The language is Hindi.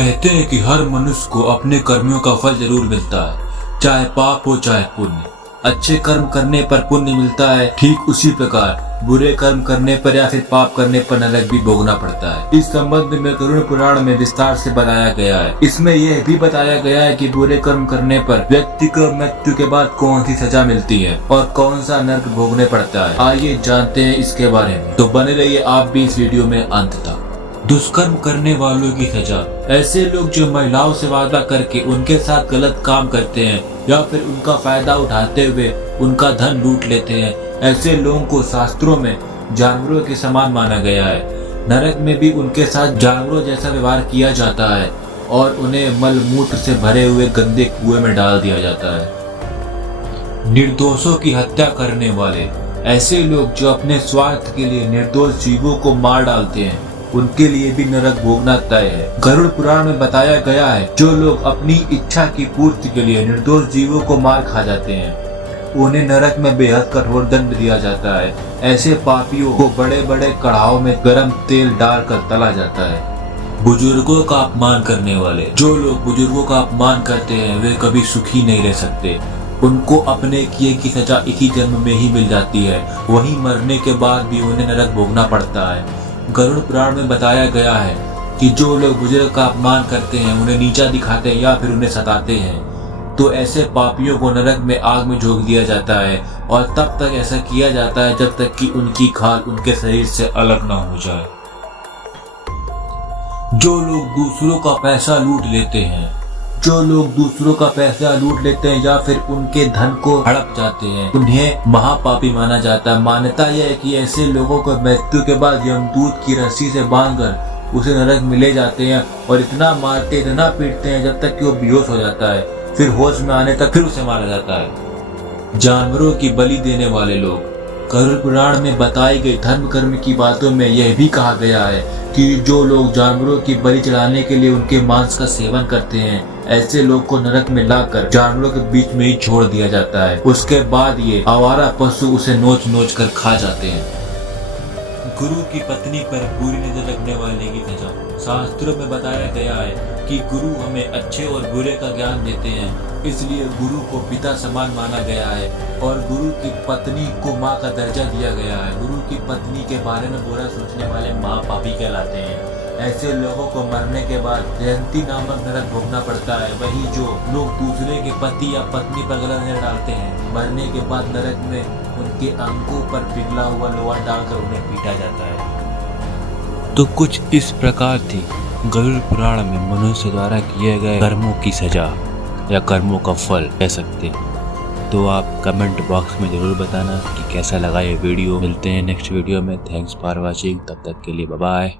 कहते हैं कि हर मनुष्य को अपने कर्मों का फल जरूर मिलता है, चाहे पाप हो चाहे पुण्य। अच्छे कर्म करने पर पुण्य मिलता है, ठीक उसी प्रकार बुरे कर्म करने पर या फिर पाप करने पर नरक भी भोगना पड़ता है। इस संबंध में गरुड़ पुराण में विस्तार से बताया गया है। इसमें यह भी बताया गया है कि बुरे कर्म करने पर व्यक्ति को मृत्यु के बाद कौन सी सजा मिलती है और कौन सा नरक भोगने पड़ता है। आइए जानते हैं इसके बारे में, तो बने रहिए आप भी इस वीडियो में अंत तक। दुष्कर्म करने वालों की सजा। ऐसे लोग जो महिलाओं से वादा करके उनके साथ गलत काम करते हैं या फिर उनका फायदा उठाते हुए उनका धन लूट लेते हैं, ऐसे लोगों को शास्त्रों में जानवरों के समान माना गया है। नरक में भी उनके साथ जानवरों जैसा व्यवहार किया जाता है और उन्हें मल मूत्र से भरे हुए गंदे कुएं में डाल दिया जाता है। निर्दोषों की हत्या करने वाले। ऐसे लोग जो अपने स्वार्थ के लिए निर्दोष जीवों को मार डालते हैं, उनके लिए भी नरक भोगना तय है। गरुड़ पुराण में बताया गया है, जो लोग अपनी इच्छा की पूर्ति के लिए निर्दोष जीवों को मार खा जाते हैं, उन्हें नरक में बेहद कठोर दंड दिया जाता है। ऐसे पापियों को बड़े बड़े कड़ाहों में गर्म तेल डालकर तला जाता है। बुजुर्गों का अपमान करने वाले। जो लोग बुजुर्गों का अपमान करते हैं, वे कभी सुखी नहीं रह सकते। उनको अपने किए की सजा इसी जन्म में ही मिल जाती है, वहीं मरने के बाद भी उन्हें नरक भोगना पड़ता है। गरुड़ पुराण में बताया गया है कि जो लोग बुजुर्ग का अपमान करते हैं, उन्हें नीचा दिखाते हैं या फिर उन्हें सताते हैं, तो ऐसे पापियों को नरक में आग में झोंक दिया जाता है और तब तक ऐसा किया जाता है जब तक कि उनकी खाल उनके शरीर से अलग ना हो जाए। जो लोग दूसरों का पैसा लूट लेते हैं। जो लोग दूसरों का पैसा लूट लेते हैं या फिर उनके धन को हड़प जाते हैं, उन्हें महापापी माना जाता है। मान्यता यह है कि ऐसे लोगों को मृत्यु के बाद यमदूत की रस्सी से बांधकर उसे नरक में ले जाते हैं और इतना मारते, इतना पीटते हैं जब तक कि वो बेहोश हो जाता है। फिर होश में आने तक फिर उसे मारा जाता है। जानवरों की बलि देने वाले लोग। गरुड़ पुराण में बताई गई धर्म कर्म की बातों में यह भी कहा गया है कि जो लोग जानवरों की बलि चढ़ाने के लिए उनके मांस का सेवन करते हैं, ऐसे लोग को नरक में लाकर जानवरों के बीच में ही छोड़ दिया जाता है। उसके बाद ये आवारा पशु उसे नोच नोच कर खा जाते हैं। गुरु की पत्नी पर बुरी नजर रखने वाले की सजा। शास्त्रों में बताया गया है कि गुरु हमें अच्छे और बुरे का ज्ञान देते हैं, इसलिए गुरु को पिता समान माना गया है और गुरु की पत्नी को माँ का दर्जा दिया गया है। गुरु की पत्नी के बारे में बुरा सोचने वाले महापापी कहलाते हैं। ऐसे लोगों को मरने के बाद जयंती नामक नरक भोगना पड़ता है। वहीं जो लोग दूसरे के पति या पत्नी पर गलत नजर डालते हैं, मरने के बाद नरक में उनके अंगों पर पिघला हुआ लोहा डालकर उन्हें पीटा जाता है। तो कुछ इस प्रकार थी गरुड़ पुराण में मनुष्य द्वारा किए गए कर्मों की सजा या कर्मों का फल कह सकते हैं। तो आप कमेंट बॉक्स में जरूर बताना कि कैसा लगा ये वीडियो। मिलते हैं नेक्स्ट वीडियो में। Thanks for watching. तब तक के लिए बाय बाय।